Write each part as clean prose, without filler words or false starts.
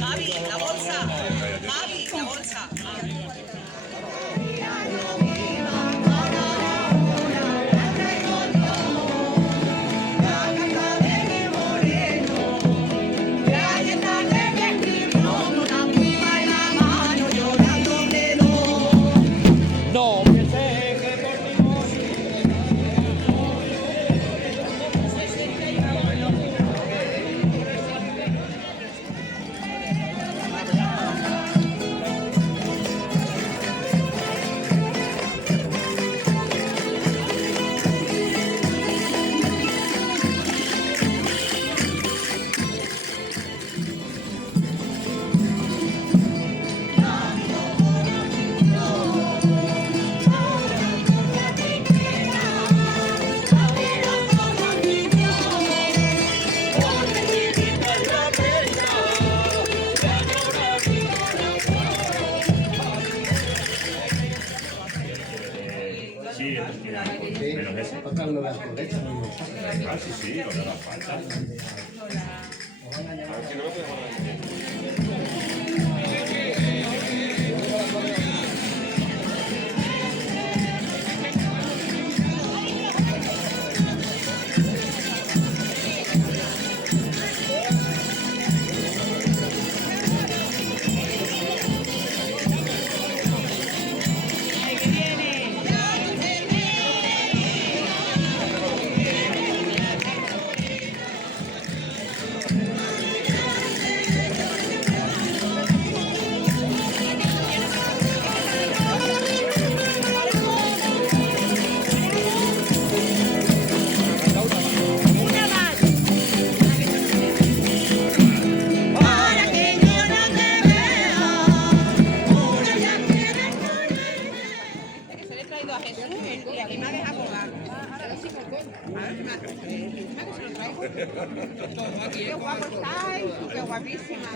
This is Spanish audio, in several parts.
Mavi, la bolsa. Mavi, la bolsa. Sí, menos ese. Ah, sí, sí, no le da falta. Qué guapo estáis, qué guapísima.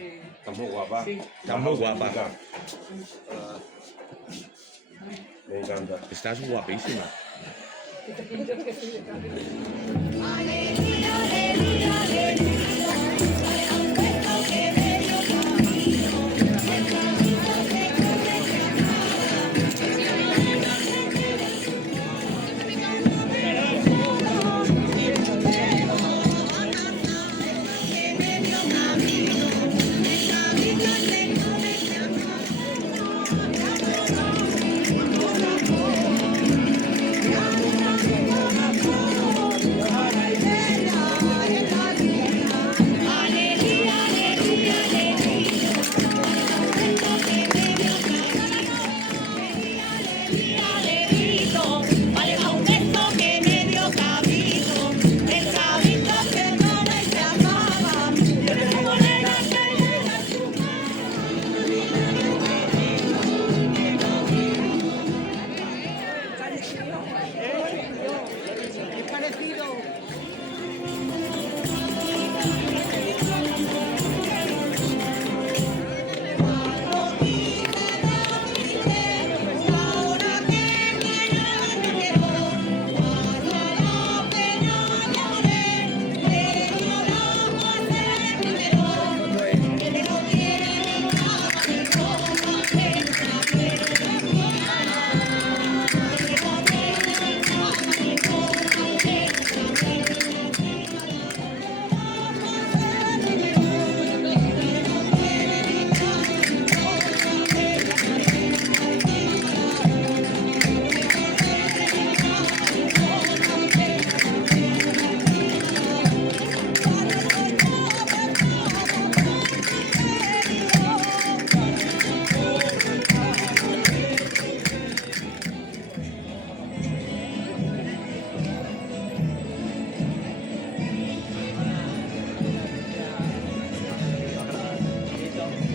Estás muy guapa. Estás muy guapa. Me encanta. Estás guapísima.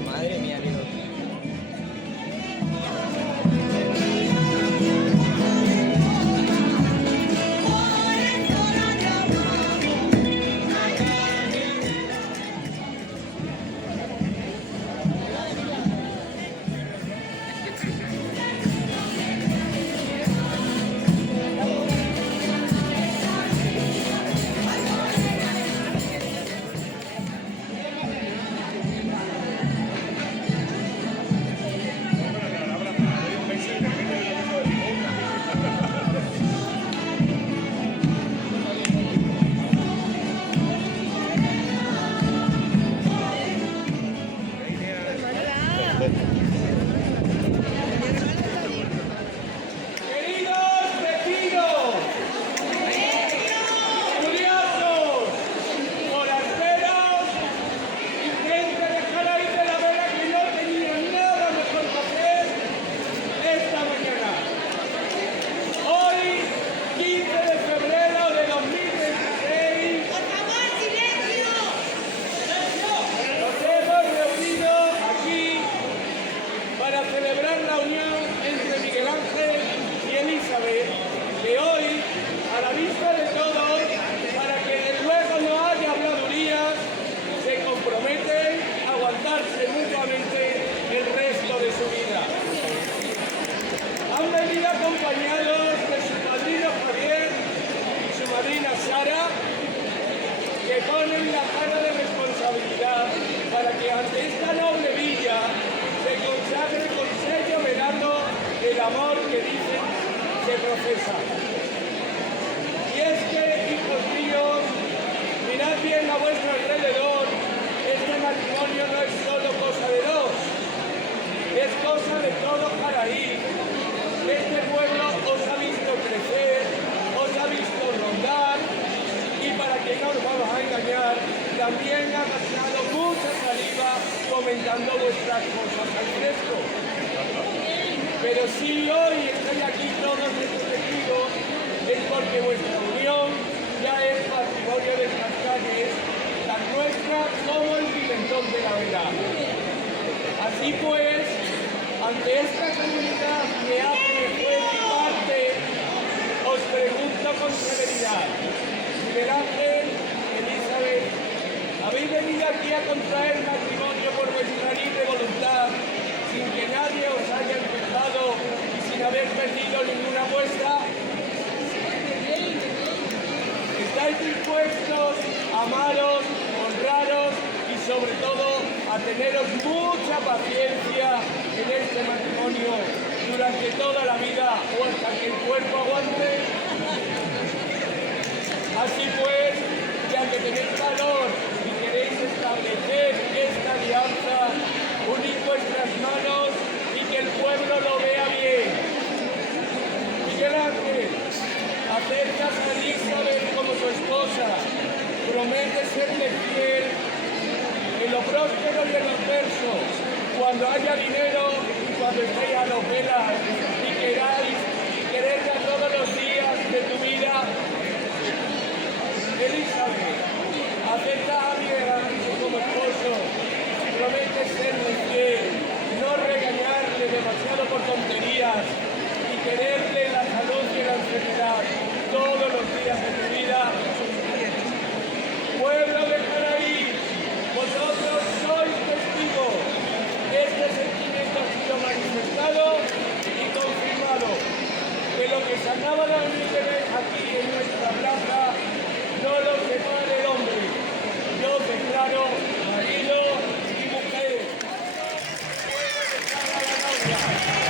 Madre mía, amigo. Queridos vecinos, curiosos, forasteros y gente de Jaraíz de la Vera que no tenía nada mejor que hacer esta mañana. Hoy, 15 de febrero de 2026, nos hemos reunido aquí para celebrar la unión entre Miguel Ángel y Elizabeth, que hoy, a la vista de todos, para que luego no haya habladurías, se comprometen a aguantarse mutuamente el resto de su vida. Han venido acompañados de su padrino Javier y su madrina Sara, que ponen la cara de responsabilidad para que ante esta noble villa se consagre con sello velando el amor que dicen que profesa. Y es que, hijos míos, mirad bien a vuestro alrededor, este matrimonio no es solo cosa de dos, es cosa de todo Jaraíz. Este pueblo os ha visto crecer, os ha visto rondar, y para que no os vamos a engañar, también ha gastado mucha saliva comentando vuestras cosas al fresco. Pero si hoy estáis aquí todos reunidos es porque vuestra unión ya es patrimonio de estas calles, tan nuestra como el pimentón de la Vera. Así pues, ante esta comunidad que hace de juez y parte, os pregunto con severidad, Miguel Ángel, Elizabeth, ¿habéis venido aquí a contraer matrimonio por perdido ninguna apuesta. ¿Estáis dispuestos a amaros, honraros y sobre todo a teneros mucha paciencia en este matrimonio durante toda la vida o hasta que el cuerpo aguante? Así pues, ya que tenéis valor y queréis establecer esta alianza, unid vuestras manos y que el pueblo lo vea bien. Miguel Ángel, aceptas a Elizabeth como tu esposa, promete serle fiel en lo próspero y en lo adverso, cuando haya dinero y cuando estéis a los velas y quererla todos los días de tu vida. Elizabeth, acepta a Miguel Ángel como esposo, promete serle fiel, no regañarle demasiado por tonterías y quererle la salud y la enfermedad todos los días de tu vida. Pueblo de Jaraí, vosotros sois testigos. Este sentimiento ha sido manifestado y confirmado. Que lo que se acaba de ver aquí en nuestra plaza no lo separe el hombre. Yo declaro marido y mujer. Puede dejar a la novia.